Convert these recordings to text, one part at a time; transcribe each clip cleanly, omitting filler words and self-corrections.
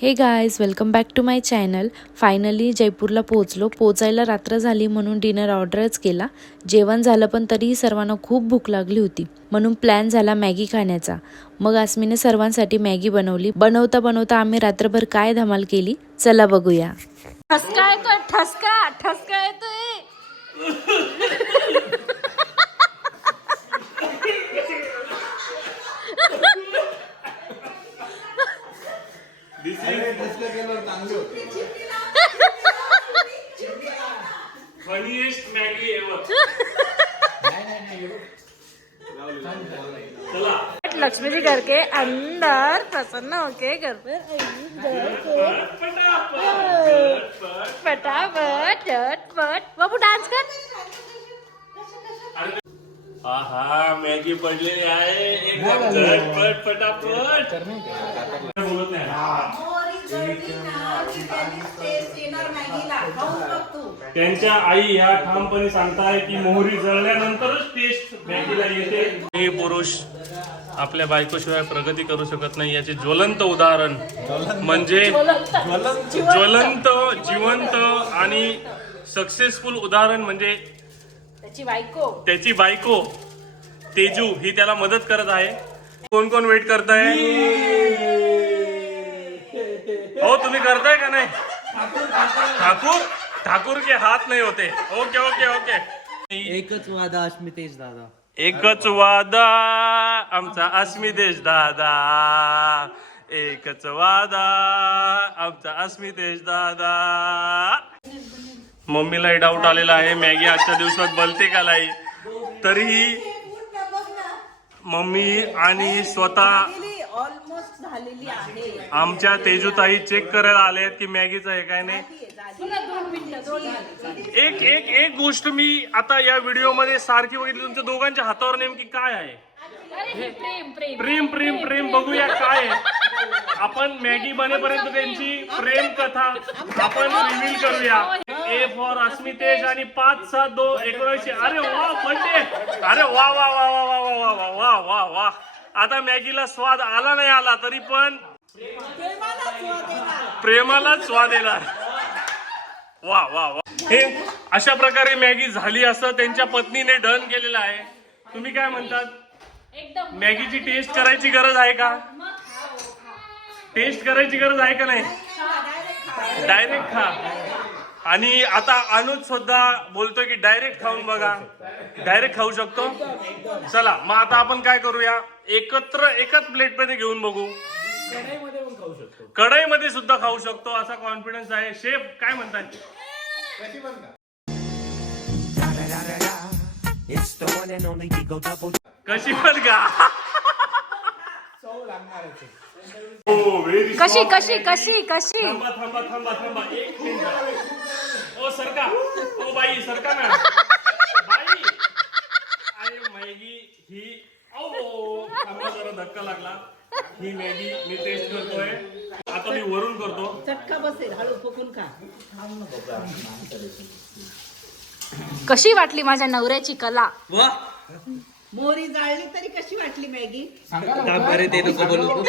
हे guys welcome back to my channel. Finally जयपूरला पोचायला रात्र झाली म्हणून डिनर ऑर्डरच केला. जेवण झालं पण तरीही सर्वांना खूप भूक लागली होती म्हणून प्लॅन झाला मॅगी खाण्याचा. मग आस्मीने सर्वांसाठी मॅगी बनवली. बनवता बनवता आम्ही रात्रभर काय धमाल केली चला बघूया. ठसका येतोय, ठसका येतोय. Funniest Maggi ever. Lakshmi ji घर के अंदर प्रसन्न होके घर पर फटाफट झटपट. बाबू डान्स कर. हा मॅगी पडलेली आहे एकदम झटपट फटाफट. बोलत नाही. त्यांच्या आई ह्या ठामपणे सांगताय की मोहरी जळल्यानंतरच टेस्ट मॅगीला येते. हे पुरुष आपल्या बायकोशिवाय प्रगती करू शकत नाही याचे ज्वलंत उदाहरण म्हणजे ज्वलंत जिवंत आणि सक्सेसफुल उदाहरण म्हणजे त्याची बायको तेजू ही त्याला मदत करत आहे. कोण कोण वेट करताय? हो तुम्ही करताय का नाही? ठाकूर के हात नाही होते. Okay okay okay. एकच वादा अस्मितेश दादा. एकच वादा आमचा अस्मितेश दादा. एकच वादा आमचा अस्मितेश दादा. मम्मीलाही डाऊट आलेला आहे मॅगी आजच्या दिवसात बनते का नाही. तरीही मम्मी आणि स्वतः ऑलमोस्ट झालेली आहे. आमच्या तेजूताई चेक करायला आले की मॅगीचं आहे काय नाही. एक गोष्ट मी आता या व्हिडिओ मध्ये सारखी बघितली तुमच्या दोघांच्या हातावर नेमकी काय आहे. प्रेम प्रेम प्रेम बघूया काय आहे. आपण मॅगी बनेपर्यंत त्यांची प्रेम कथा आपण रिव्हील करूया. ए फॉर अस्मितेश आणि 5-7-2-19. अरे वा बर्थडे. अरे वा वा वा वा वा वा वा वा वा वा. आता मॅगीला स्वाद आला नाही आला तरी पण प्रेमालाच स्वाद येणार. वा वा वा. हे अशा प्रकारे मॅगी झाली असं त्यांच्या पत्नीने डन केलेलं आहे. तुम्ही काय म्हणतात? मॅगीची टेस्ट करायची गरज आहे का? टेस्ट करायची गरज आहे का नाही? डायरेक्ट खा. आणि आता अनुज सुद्धा बोलतोय की डायरेक्ट खाऊन बघा. डायरेक्ट खाऊ शकतो. चला मग आता आपण काय करूया एकत्र एकच प्लेट मध्ये घेऊन बघू. कढईमध्ये सुद्धा खाऊ शकतो असा कॉन्फिडन्स आहे. शेफ काय म्हणतात? कशी पण का? कशी कशी कशी कशी. थांबा थांबा थांबा थांबा एक मिनिट. ओ सरका. ओ बाई सरका ना बाई. अरे मॅगी ही थांबा जरा धक्का लागला. ही मॅगी मी टेस्ट करतोय. आता मी वरून करतो. चटका बसेल हळू फुकून खा. कशी वाटली माझ्या नवऱ्याची कला? वा मोहरी जाळली तरी कशी वाटली मॅगी? अरे ते नको बोलू.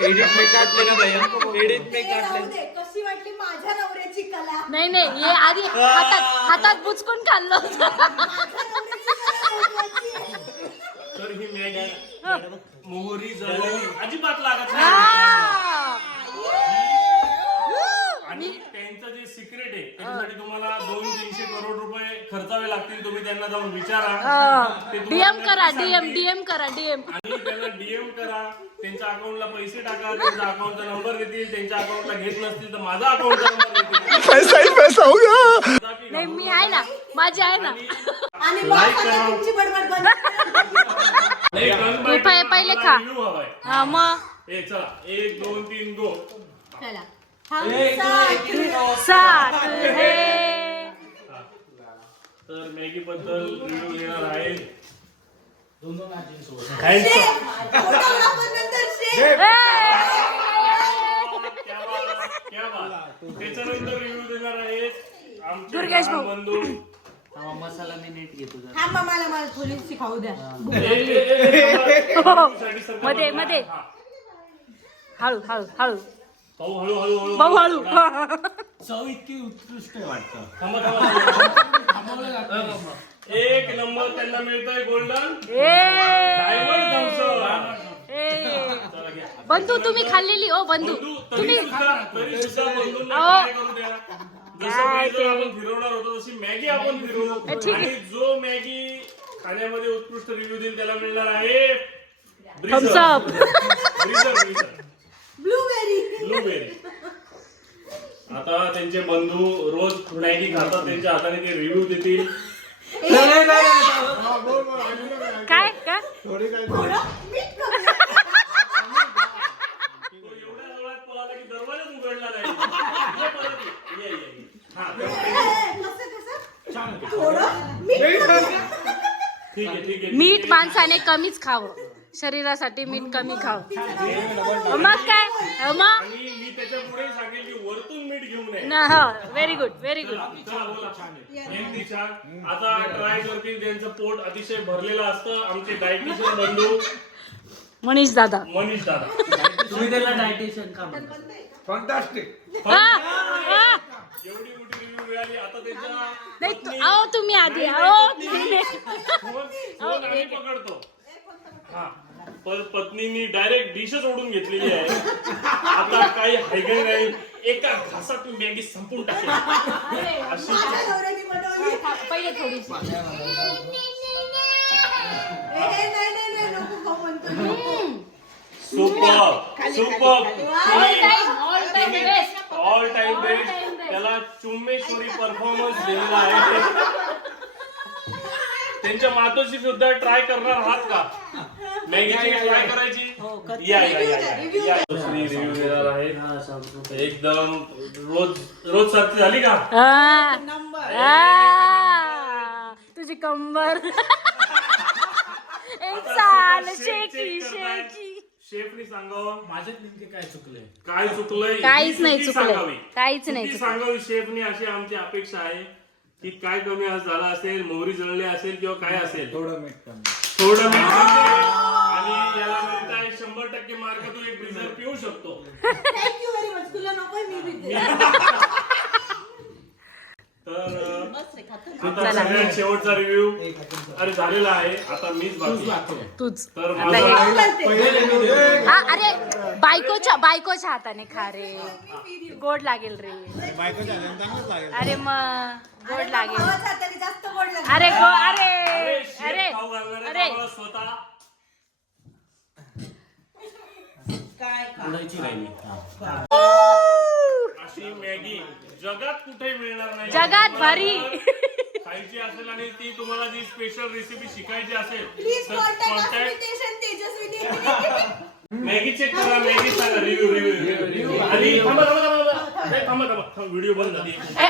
एडिट में काटले ना भैया. एडिट में काटले. कशी वाटली माझ्या नवऱ्याची कला? नाही नाही हे आधी हातात बुचकून खाल्लं. तर ही मॅगी मोहरी जळलेली अजिबात लागत नाही. आणि त्यांचं जे सिक्रेट आहे त्याच्यासाठी तुम्हाला 200-300 करोड रुपये खर्चावे लागतील. तुम्ही त्यांना जाऊन विचारा. डीएम करा. डीएम करा. आणि त्यांना डीएम करा. त्यांच्या अकाउंटला पैसे टाका. त्यांच्या अकाउंटचा नंबर देतील. त्यांच्या अकाउंटला घेत नसतील तर माझा अकाउंटचा नंबर देतील. पैसा होगा. नाही मी आहे ना. माझी आहे ना. आणि तुमची बडबड बंद. पहिले खा. हा मग चला 1 2 3 गो. चला. साथ है. तर मॅगी बद्दल रिव्ह्यू येणार आहे. त्याच्यानंतर रिव्ह्यू देणार आहेत दुर्गेश भाऊ. बंधू. मसाला मी नीट घेतो. थांबा मला थोडीशी खाऊ द्या. मध्ये मध्ये हळू हळू हळू. भाऊ हळू भाऊ हळू चव इतकी उत्कृष्ट आहे वाटतं. थांबा. एक नंबर त्यांना मिळतोय गोल्डन ए डायमंड थम्सअप. बंधू तुम्ही खाल्लेली हो बंधू तरी सुद्धा बंधूंना अहो. try करू द्या. जसं freezer आपण फिरवणार होतो तशी मॅगी आपण फिरवू ठीक आहे. आणि जो मॅगी खाण्यामध्ये उत्कृष्ट रिव्ह्यू देईल त्याला मिळणार आहे Thumbs up. ब्रीझर ब्लूबेरी. आता त्यांचे बंधू रोज मॅगी खातात, त्यांच्या हाताने ते रिव्ह्यू देतील. काय का थोडं मीठ कमी. तो एवढ्या जवळात पळाला की दरवाजाच उघडला नाही. ये परत ये. हा, कसं? थोडं मीठ कमी. ठीक आहे. मीठ माणसाने कमीच खावं, शरीरासाठी मीठ कमी खावं. मग काय मग आणि मी त्याच्या पुढे सांगेल की वरतून मीठ घेऊ नये. व्हेरी गुड चला बोला. अगदी छान. आता ट्राय करतील. त्यांचं पोट अतिशय भरलेलं असतं. आमचे डायटिशियन बंधू मनीष दादा. तुम्ही त्याला डायटिशियन का म्हणता? एवढी मोठी रिव्ह्यू मिळाली. आता त्यांच्या नाही अहो तुम्ही आधी अहो तुम्ही. फोन आम्ही पकडतो. हा, पण पत्नीनी डायरेक्ट डिशच ओढून घेतलेली आहे. आता काही हायगय नाही. एका घासात मी मॅगी संपून टाकेल अशी. माझ्या नवऱ्याने बनवली. पहिले थोडीशी नाही, नको खाऊ म्हणतो. Super all time best. All time best. त्याला चुम्मेश्वरी परफॉर्मन्स दिलेला आहे. त्यांच्या मातोश्री सुद्धा ट्राय करणार आहात का मॅगीची ट्राय करायची? या रिव्ह्यू देणार आहे. एकदम रोज सारखी झाली का? तुझी कंबर एक साल शेकी. शेफनी सांगावं माझ्यात नेमके काय चुकलंय? काय चुकलंय. काहीच नाही चुकी चुकलंय. सांगावी. काहीच नाही चुकी चुकलं. सांगावी शेफनी अशी आमची अपेक्षा आहे की काय कमी आज झाला असेल, मोहरी जळली असेल किंवा काय असेल थोडं मीठ कमी. आणि याला मिळत आहे 100% मार्क. तू एक ब्रीझर पिऊ शकतो. Thank you very much. तुला नकोय मी पिते. तर आता सगळ्यात शेवटचा रिव्ह्यू अरे झालेला आहे. आता मीच बाकी. तूच तर अरे बायकोच्या हाताने खा रे, गोड लागेल रे. अरे मग गोड लागेल. भावाच्या हाताने जास्त गोड लागतं. अरे अरे अरे स्वतः काय उडायची राहिली. अशी मॅगी जगात कुठे मिळणार नाही. जगात भारी. खायची असेल आणि ती तुम्हाला जी स्पेशल रेसिपी शिकायची असेल प्लीज तर contact contact station Tejaswini. Maggi check करा. मॅगी सांगा रिव्ह्यू आणि थांबा व्हिडिओ बंद झाली. नाही.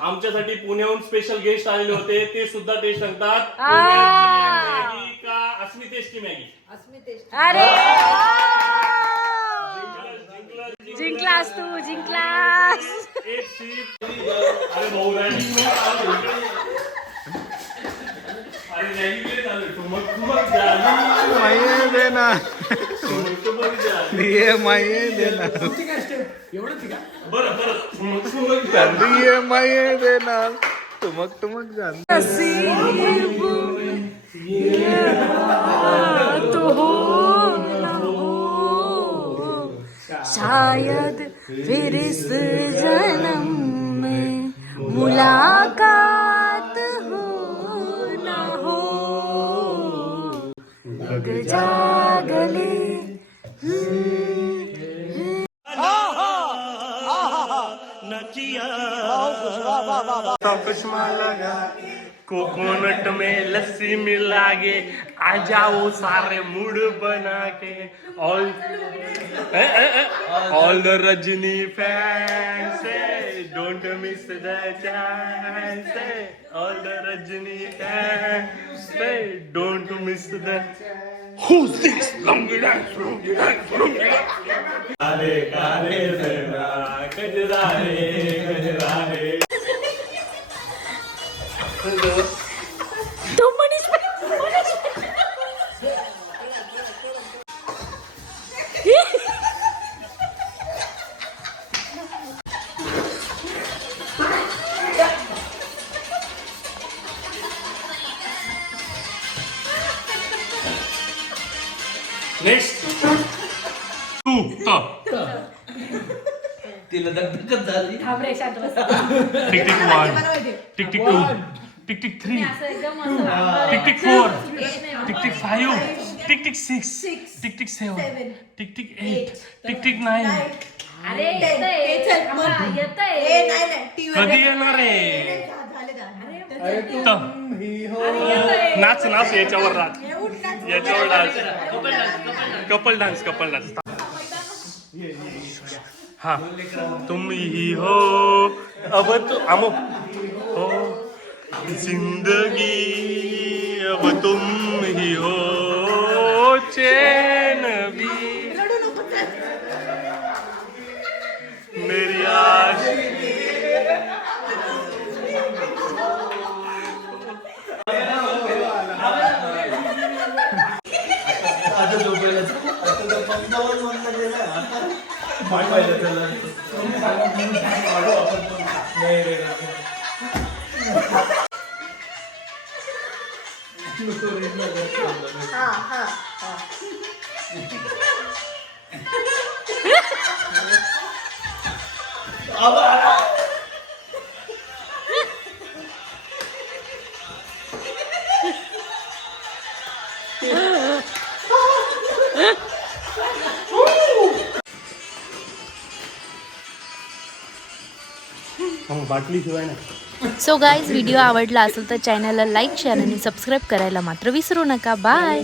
आमच्यासाठी पुण्याहून स्पेशल गेस्ट आलेले होते. ते सुद्धा टेस्ट सांगतात मॅगी का अस्मितेशची मॅगी. अरे जिंकलास तू जिंकलास. एक सीट. अरे भाऊ रॅगिंग अरे रॅगिंग चालू. ठुमक माये देना दिए माये देना बरं दिए माये देना टुमक जान तो हो न हो, शायद फिर इस जन्म में मुलाकात हो न हो. जागले कोकोनट में लस्सी मिला के आ जाओ सारे मूड बना के all the Rajni fans don't miss the chance. All the Rajni fans don't miss the. Who's this? Lungi dance. काले काले सैना गजरारे तो मनीष तिला दगदगच झाली. थांब रे, शांत बस. Tick tick 1 tick tick 2 tick tick 3 असं एकदम असं. Tick tick 4 tick tick 5 tick tick 6 tick tick 7 tick tick 8 tick tick 9. अरे येतंय. चल, थांबा, ए, येतंय. नाही, नाही, TV वर कधी येणार आहे? झाले दहा. नाच नाच याच्यावर नाच, हे उठ ना. याच्यावर dance, couple dance, couple dance. हा तुम ही हो अब तो आमो हो जिंदगी, अब तुम ही हो चैन भी रडू नको, चल. मेरी आशिकी. आता झोपायला हा, हा, हा. बाटली शिवाय ना. सो गाईज, व्हिडिओ आवडला असेल तर चॅनलला लाईक शेअर आणि सबस्क्राईब करायला मात्र विसरू नका. बाय.